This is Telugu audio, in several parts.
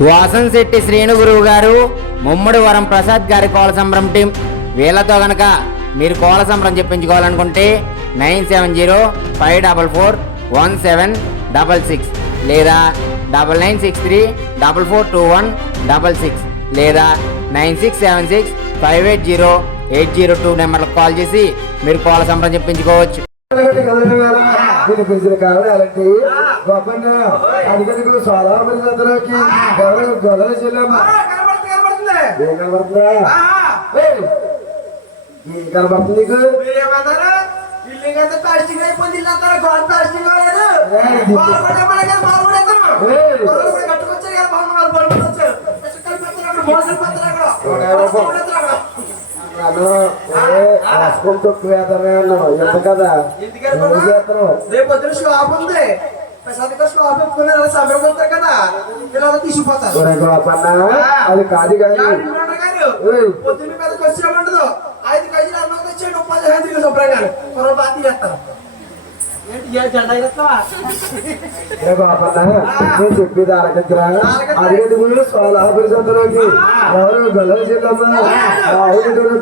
వాసన్ శెట్టి శ్రీను గురువు గారు, ముమ్మడి వరం ప్రసాద్ గారి కోల సంబరం టీం వీళ్ళతో గనక మీరు కోల సంబరం చెప్పించుకోవాలనుకుంటే 9705441766 లేదా 9963442166 లేదా 9676580802 నెంబర్లకు కాల్ చేసి మీరు కోల సంబరం చెప్పించుకోవచ్చు. అలాంటి గొప్ప అడిగడికి చాలా మంది అందరికి గొల్లలు చెల్లమ్మా ఏం కనబడుతుందా? ఏం కనబడుతుంది నీకు? ఎంత కదా రేపు పొద్దున షాప్ ఉంది, ప్రసాద్ షాప్ పెట్టుకున్నారు, సమయం వస్తారు కదా ఇలా తీసుకుపోతారు. అది కాదు కానీ పొద్దున్న మీదకి వచ్చినామండదు 5 కేజీలు అన్నం తెచ్చాడు 15 శుభ్రంగా పొరలు బాగా తీస్తారు. నేను చెప్పేది ఆలకించరా అడిగేది సోలాపరిసంతలోకి ఎవరు గొల్లలు చెల్లమ్మా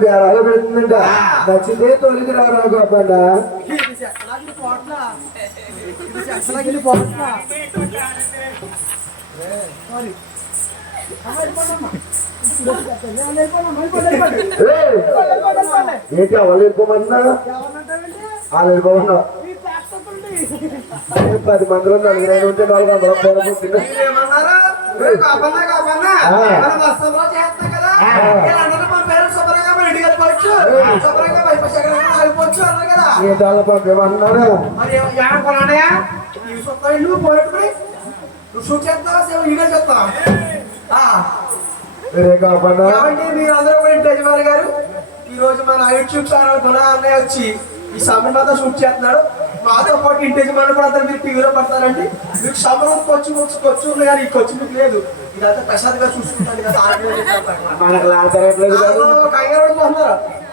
బేరాలు పెడుతుందంట, నచ్చితే తొలికి రారా గొప్ప ఏంటి వాళ్ళు వెళ్ళిపోమన్నా? వాళ్ళు వెళ్ళిపోమన్నా 10 మందిలో 4 ఉంటే 400 పంపేమన్నారా? మీరందరూ యజమాని గారు ఈ రోజు మన యూట్యూబ్ ఛానల్ కూడా అన్నయ్య వచ్చి ఈ సమయం మాత్రం షూట్ చేస్తున్నాడు. మాతో పాటు ఇంటి యజమాని కూడా అందరూ మీరు టీవీలో పడతారండి. మీకు సమరం ఖర్చు ఉంది కానీ ఈ ఖర్చు మీకు లేదు. ఇదంతా ప్రసాద్ గారు చూసుకుంటాను కదా.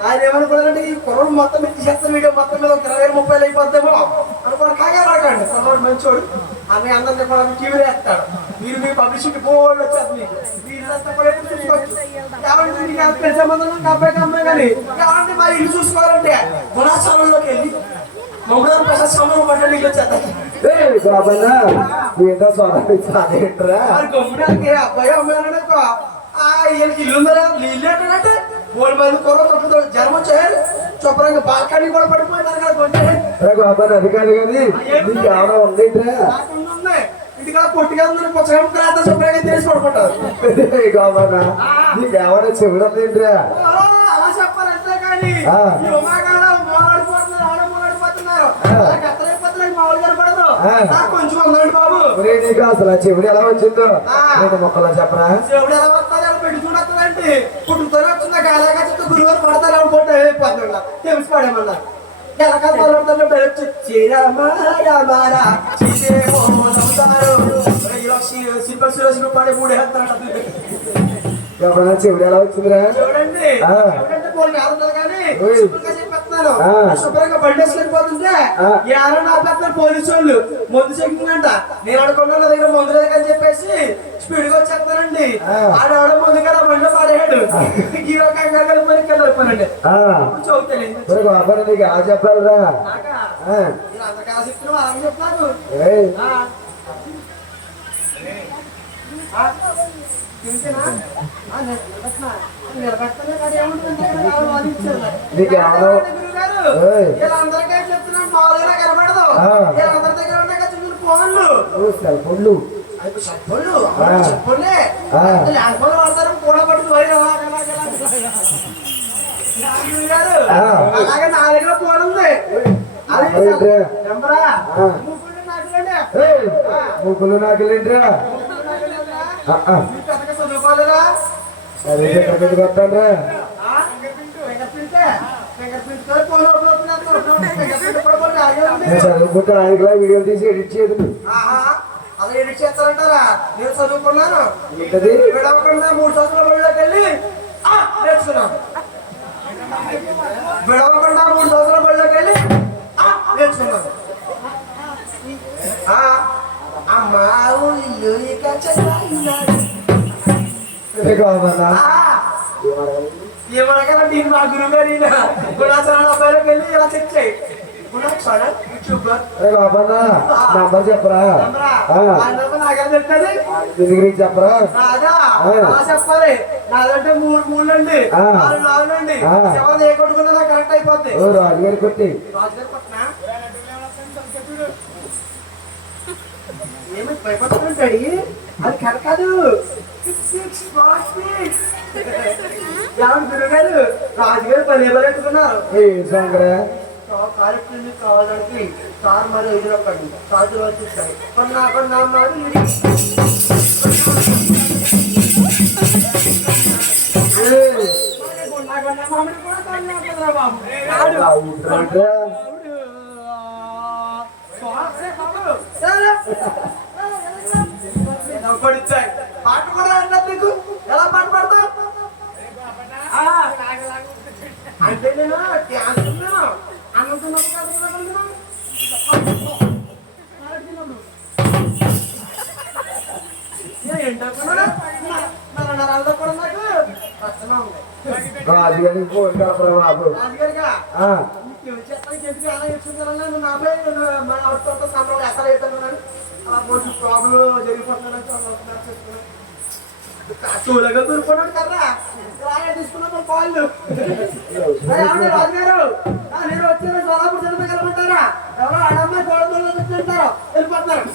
ఆయన ఏమనుకున్నారంటే ఈ కుర్రోడు మొత్తం చేస్తాను వీడియో మొత్తం మీద 20-30 అయిపోద్దేమో అనుకోని కాగేవాడకండి. కుర్రోడు మంచోడు, అన్నీ అందరినీ కూడా టీవీలో వేస్తాడు. మీరు మీ పబ్లిసిటీ బోర్డు వచ్చేది మీకు వీళ్ళంతా కూడా ఎప్పుడు చూసుకోవచ్చు. కాబట్టి మీకు ఎంత సంబంధం అబ్బాయి కానీ కాబట్టి మరి ఇల్లు చూసుకోవాలంటే గుణాచారంలోకి వెళ్ళి మమ్మల్ని ప్రసాద్ సమయం పడ్డ ఇల్లు వచ్చేస్తాయి. అబ్బాయి అమ్మాయి వీళ్ళకి ఇల్లు ఉందా ఇల్లు ఏంటంటే 3 మంది కూర తొట్టుతో జ్వరం వచ్చారు శుభ్రంగా బాల్కనీ కూడా పడిపోయినారు కదా. అది కాదు కానీ ఉంది ఇంటికా పొట్టిగా ఉందని పుచ్చకాయ తర్వాత శుభ్రంగా తెలిసి పడుకుంటారు. నీకేమన్నా చెవుడేంట్రా? అలా చెప్పాలంటే కానీ కొంచెం ఉందండి బాబు. నీకు అసలు చెవుడు ఎలా వచ్చిందో మొక్కలా చెప్పరా? చెవుడు ఎలా వస్తుంది పెట్టి చూడొస్తుందండి. పుట్టుతో వచ్చిందా అలాగా చెప్తే గురువారు పడతారు అనుకుంటే అయిపోతుందా తెలిసి పడేమన్నారు. ఎలాగా పడతారు సింపల్ సురేష్ పాడే 3 వేస్తాడు. చెవుడు ఎలా వచ్చిందిరా? చూడండి శుభ్రంగా బండేసుకెళ్ళిపోతుంటే ఎవరన్నా ఆపేస్తారు పోలీసు వాళ్ళు. మందు చెక్కిందంట. నేను అనుకున్నా నా దగ్గర మందు లేదు అని చెప్పేసి స్పీడ్ గా వచ్చేస్తానండి. ఆడవాడ ముందు కదా బండి పడేయాడు. హీరో కంగారు వెళ్ళిపోయానండి. నీకు ఎలా చెప్పాలరా? అంతకాల చెప్తున్నా అలా చెప్తాను. వీళ్ళందరికీ చెప్తున్నాను మామూలుగా కనబడదు. వీళ్ళందరి దగ్గర ఉన్నాయి కదా ఫోన్లు, సెల్ ఫోన్లు చెప్పలే వాడతారు కూడా పడుతుంది. అలాగే నా దగ్గర ఫోన్ ఉంది. నెంబరా ముగ్గులు నాకులేంట్రా? చదువుకోలేదా? వస్తానరా? చదువుకుంటే ఆయనలా వీడియో తీసి ఎడిట్ చేయదు. అలా ఎడిట్ చేస్తారంటారా? నేను చదువుకున్నాను. విడవకుండా 3 సంవత్సరాల బడిలోకి వెళ్ళి నేర్చుకున్నాను. విడవకుండా 3 సంవత్సరాల బడిలోకి వెళ్ళి నేర్చుకున్నాను. అమ్మ ఇల్లు ఇక బాబన్నా ఏమనగా నేను మా గురువు గారు గుణాచరణ అబ్బాయిలోకి వెళ్ళి ఇలా చెక్ చేయి గుణాచరణ యూట్యూబర్ బాబన్నా నంబర్ చెప్పరా నాకేం చెప్తాది ఇది గురించి చెప్పరా చెప్పాలి నాదంటే మూడు అండి 4 అండి ఎవరు ఏ కొట్టుకున్నా కరెక్ట్ అయిపోద్ది రాజుగారి కొట్టి రాజుగారి పట్ల ఏమి భయపడుతుంటాడు అది కరెక్ట్ కాదు గురుగారు రాజుగారు పని పెట్టుకున్నారు కార్యక్రమం కావడానికి సార్ మరి ఎదురొక్కండి సాధులు వచ్చేస్తాయి కొన్నా మాట పడిచ్చాయి పాట కూడా అన్నా నీకు ఎలా పాట పాడతావు అంటే నేను అన్నంటున్నాను రాజుగారి ఫోన్ కాపరా బాబు రాజుగారిగా ప్రాబ్లం జరిగిపోతున్నాను చూడగా దూరుకున్నాడు కదా తీసుకున్నాను కాళ్ళు రాజుగారు నేను వచ్చాను సోలాపూర్ జన్మగలమంటారా ఎవరో అడమ్మాయి గోడతో కూర్చుంటారు వెళ్ళిపోతున్నారు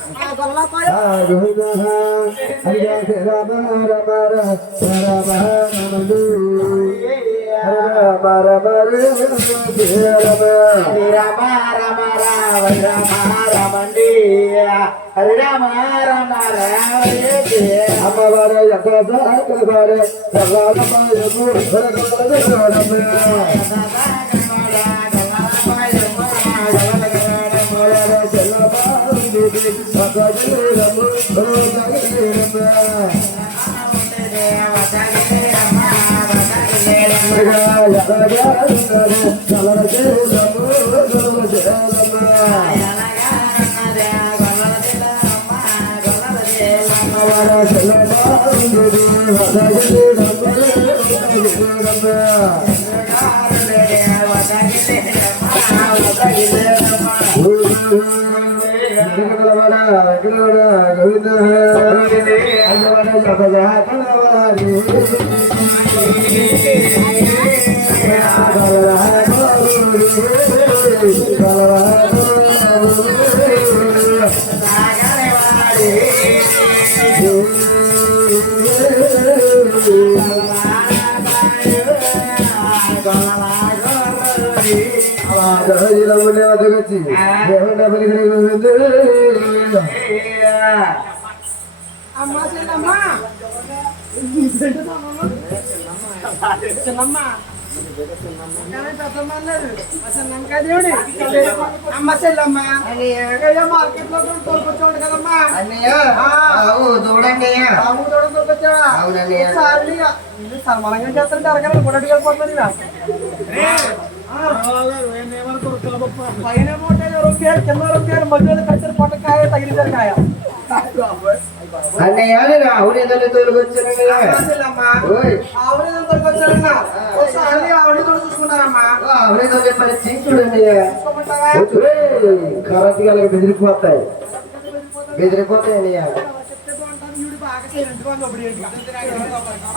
అమ్మ చెల్లమ్మ మార్కెట్ లో తోలుకొచ్చాడు కదమ్మా సన్మానంగా చేస్తారంటే అరగల కూడా వెళ్ళిపోతుంది పైన రొక్కారు కింద రొక్కారు మధ్యలో కట్టారు పొట్టకాయ తగిలించారు కాయ ఆవునేదలు తోలుకొచ్చానమ్మా ఆవునేదలు పరిస్థితి చూడండి కరెక్ట్ గా బెదిరిపోతాయి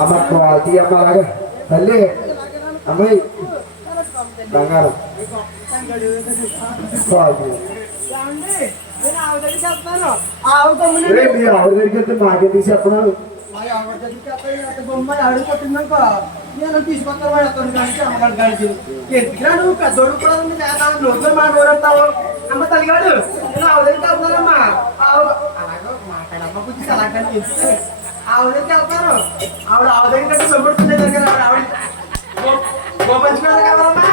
అమ్మ క్వాలిటీ అమ్మ అలాగా తల్లి అమ్మాయి బంగారం క్వాలిటీ ఆవిడ దగ్గరికి వెళ్తే మాకే తీసేస్తున్నారు అడుగుతున్నాక నేను తీసుకొస్తాను నువ్వు పెద్దోడు కూడా నోట్లో మా నోరెత్తావు అమ్మ తల్లిగాడు నేను ఆవిడ దగ్గరికి వెళ్తున్నానమ్మా మాట్లాడమ్మ కొంచెం అలాగని ఆవిడ దగ్గరికి వెళ్తాను ఆవిడ దగ్గర సొమ్ముడుతుండే దగ్గర ఆవిడ గోపంచుకోవాలి కావాలమ్మా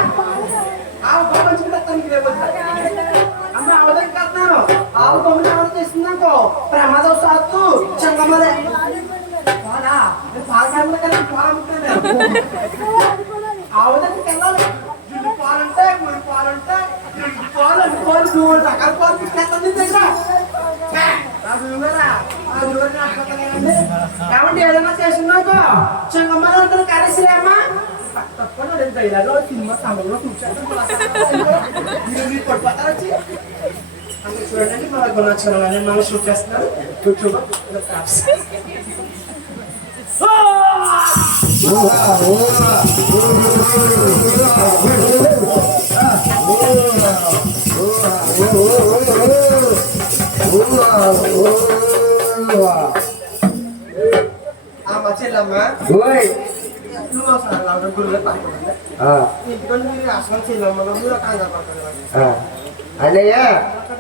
గోపంచుకుంటే అమ్మ ఆవిడ దగ్గరికి వెళ్తున్నాను ఆవు బొమ్మలు ఎవరు చేస్తుందనుకో ప్రమాదం సాత్తు చంగమ్మదే పాలకాయలు కదా ఆవు దగ్గరికి వెళ్ళాలి పాలంటే పాలంటే పాలు 2 రకాల పాలు తీసుకెళ్తాను దగ్గర కాబట్టి ఏదైనా చేస్తున్నాకో చెంగమ్మలందరూ కలిసి అమ్మా తప్పకుండా ఇలాగో సినిమా సమయంలో కూర్చోండి చూడండి మన గుణాచరణ మనం షూట్ చేస్తున్నారు యూట్యూబ్ అమ్మ చెల్లమ్మ నువ్వు అసలు గురువులో పడుకోండి ఇంటికి మీరు అసలు చెల్లమ్మ కంగారు పడుతుంది అన్నయ్య అక్కడ